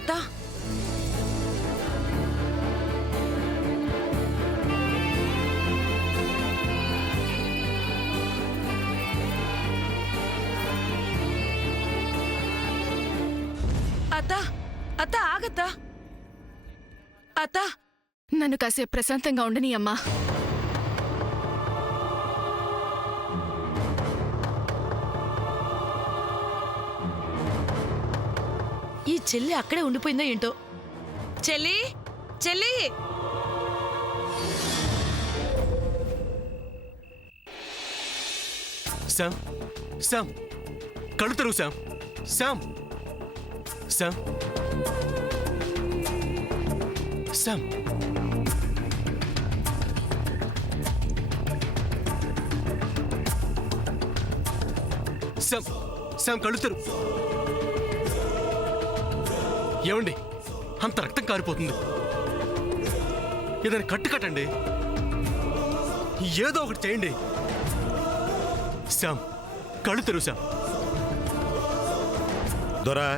అత్త అత్త అత్త ఆగత్తా అత్త నన్ను కాసేపు ప్రశాంతంగా ఉండని అమ్మా. ఈ చెల్లి అక్కడే ఉండిపోయిందో ఏంటో. చెల్లి చెల్లి శామ్ శామ్ కళ్ళు తెరువు Sam. Sam Sam Sam Sam Sam కళ్ళు తెరువు. ఏమండి అంత రక్తం కారిపోతుంది, ఏదైనా కట్టండి, ఏదో ఒకటి చేయండి. శామ్ కళ్ళు తెరువు శామ్. దొరా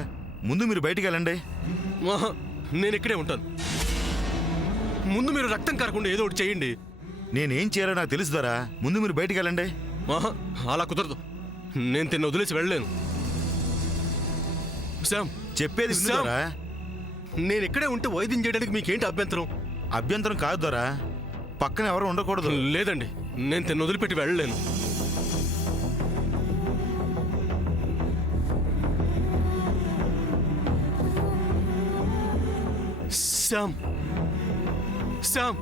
ముందు మీరు బయటికి వెళ్ళండి. నేను ఇక్కడే ఉంటాను. ముందు మీరు రక్తం కారకుండా ఏదో ఒకటి చేయండి. నేనేం చేయాలో నాకు తెలుసు దొరా, ముందు మీరు బయటికి వెళ్ళండి. అలా కుదరదు, నేను తిన్న వదిలేసి వెళ్ళలేను. శామ్ చెప్పేది విను దొరా. నేను ఇక్కడే ఉంటే వైద్యం చేయడానికి మీకేంటి అభ్యంతరం? అభ్యంతరం కాదు దొరా, పక్కన ఎవరు ఉండకూడదు. లేదండి, నేను తిన్న వదిలిపెట్టి వెళ్ళలేను. శామ్ శామ్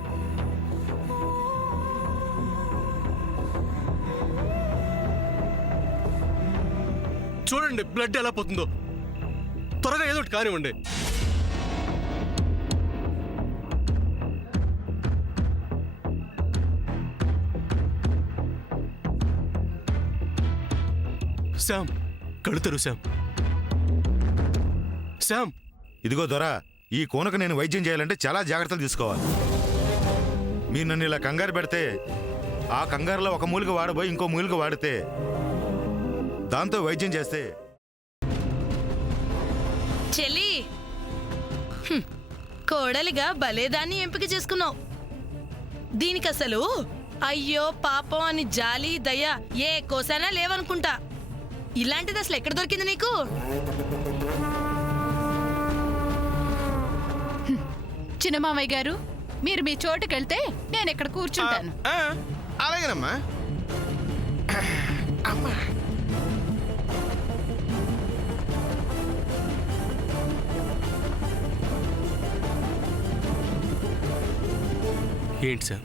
చూడండి బ్లడ్ ఎలా పోతుందో. త్వరగా ఏదో ఒకటి కానివ్వండి. శామ్ కళ్ళు తెరువు శామ్. శామ్ ఇదిగో దొరా, ఈ కోనకు నేను వైద్యం చేయాలంటే చాలా జాగ్రత్తలు తీసుకోవాలి. మీరు నన్ను ఇలా కంగారు పెడితే ఆ కంగారులో ఒక మూలిక వాడబోయి ఇంకో మూలిక వాడితే దాంతో వైద్యం చేస్తే. చెల్లి కోడలిగా భలేదాన్ని ఎంపిక చేసుకున్నావు. దీనికి అసలు అయ్యో పాపం అని జాలి దయ ఏ కోసానా లేవనుకుంటా. ఇలాంటిది అసలు ఎక్కడ దొరికింది నీకు? చిన్నమామయ్య గారు, మీరు మీ చోటుకెళ్తే నేను ఇక్కడ కూర్చుంటాను. అలాగేనమ్మా. అమ్మా ఏంటి సార్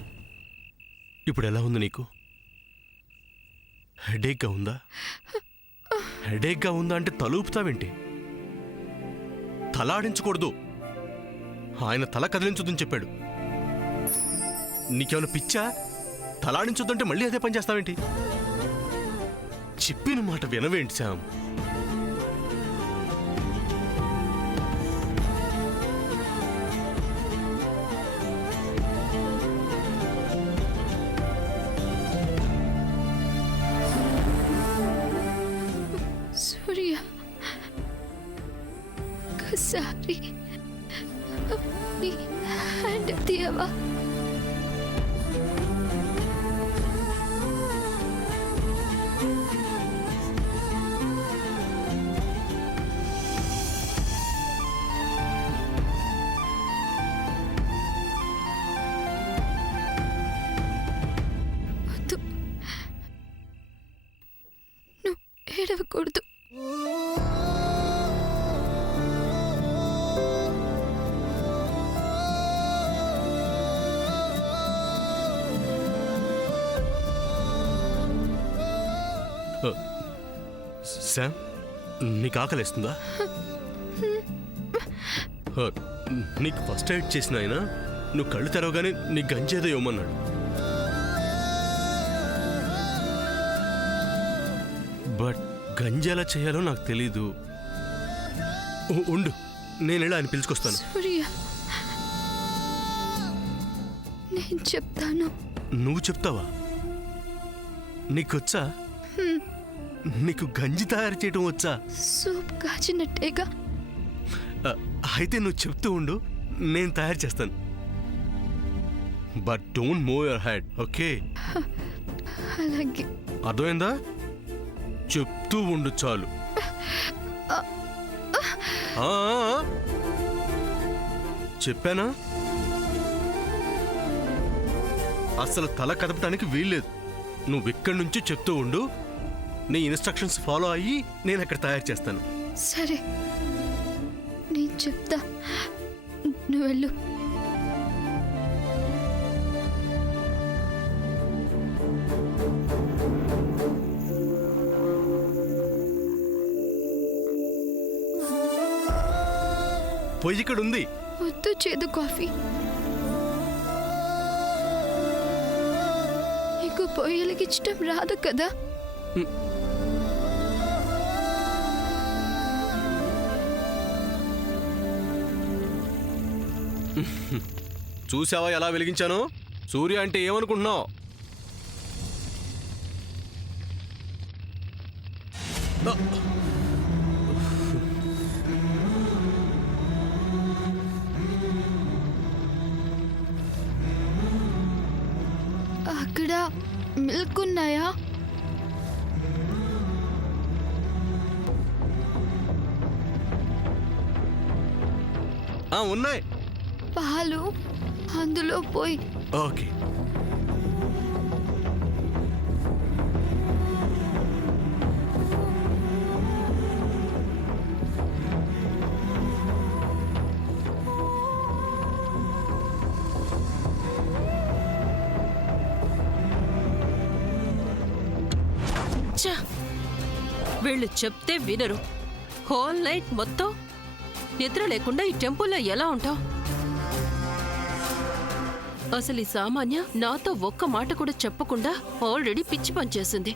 ఇప్పుడు ఎలా ఉంది నీకు? హెడేక్గా ఉందా? హెడేక్గా ఉందా అంటే తలూపుతావేంటి? తలాడించకూడదు, ఆయన తల కదిలించొద్దని చెప్పాడు. నీకేమైనా పిచ్చా? తలాడించొద్దంటే మళ్ళీ అదే పని చేస్తావేంటి? చెప్పిన మాట వినవేంటి శామ్? సూర్య, ఒకసారి నీ హ్యాండ్ తీయవా? వద్దు, నువ్వు ఏడవకూడదు. శామ్, నీకు ఆకలిస్తుందా? నీకు ఫస్ట్ ఎయిడ్ చేసిన ఆయన నువ్వు కళ్ళు తెరవగానే నీ గంజేదో ఇవ్వమన్నాడు. బట్ గంజి ఎలా చేయాలో నాకు తెలీదు. ఉండు, నేను ఇలా ఆయన పిలుచుకొస్తాను. సూర్య, నేను చెప్తాను. నువ్వు చెప్తావా? నీకొచ్చా? నీకు గంజి తయారు చేయటం వచ్చా? సూప్ కాచినట్టేగా. అయితే నువ్వు చెప్తూ ఉండు, నేను తయారు చేస్తాను. But don't move your head, okay? అలాగే. అర్థమైందా? చెప్తూ ఉండు చాలు. ఆ, చెప్పానా? అసలు తల కదపడానికి వీల్లేదు. నువ్వు ఇక్కడి నుంచి చెప్తూ ఉండు, నీ ఇన్స్ట్రక్షన్స్ ఫాలో అయ్యి నేను అక్కడ తయారు చేస్తాను. సరే, నేను చెప్తా, నువ్వు వెళ్ళు. పొయ్యి ఇక్కడ ఉంది. వద్దు చేదు కాఫీ. నీకు పొయ్యలిగిచ్చటం రాదు కదా? చూసావా ఎలా వెలిగించాను? సూర్య అంటే ఏమనుకుంటున్నావు? అక్కడ మిల్క్ ఉన్నాయా? ఉన్నాయి. పాలు అందులో పోయి. ఓకే. ఛ! వీళ్ళు చెప్తే వినరు. హోల్ నైట్ మొత్తం నిద్ర లేకుండా ఈ టెంపుల్లో ఎలా ఉంటావు? అసలు ఈ సామాన్య నాతో ఒక్క మాట కూడా చెప్పకుండా ఆల్రెడీ పిచ్చి పని చేసింది.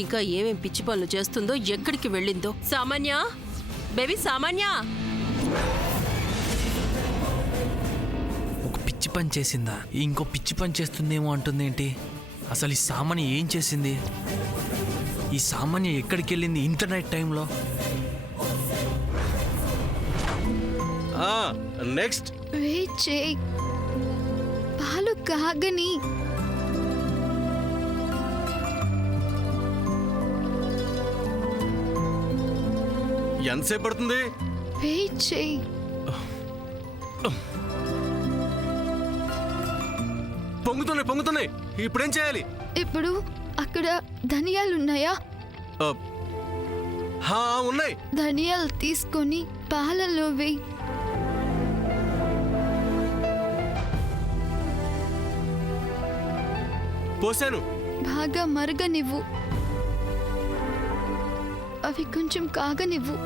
ఇంకా ఏమేం పిచ్చి పనులు చేస్తుందో, ఎక్కడికి వెళ్ళిందో. సామాన్య, బేబీ సామాన్య. ఒక పిచ్చి పని చేసిందా? ఇంకో పిచ్చి పని చేస్తుందేమో అంటుందేంటి? అసలు ఈ సామాన్య ఏం చేసింది? ఈ సామాన్య ఎక్కడికి వెళ్ళింది ఇంత నైట్ టైంలో? నెక్స్ట్ వెయిట్ చేయి, పాలు కాగని. ఎంతసేపు పడుతుంది? వెయిట్ చేయి. పొంగుతున్నాయి, పొంగుతున్నాయి. ఇప్పుడేం చేయాలి? ఇప్పుడు అక్కడ ధనియాలు ఉన్నాయా? ఉన్నాయి. ధనియాలు తీసుకొని పాలలో వేయి. పోసాను. బాగా మరగనివ్వు. అవి కొంచెం కాగనివ్వు.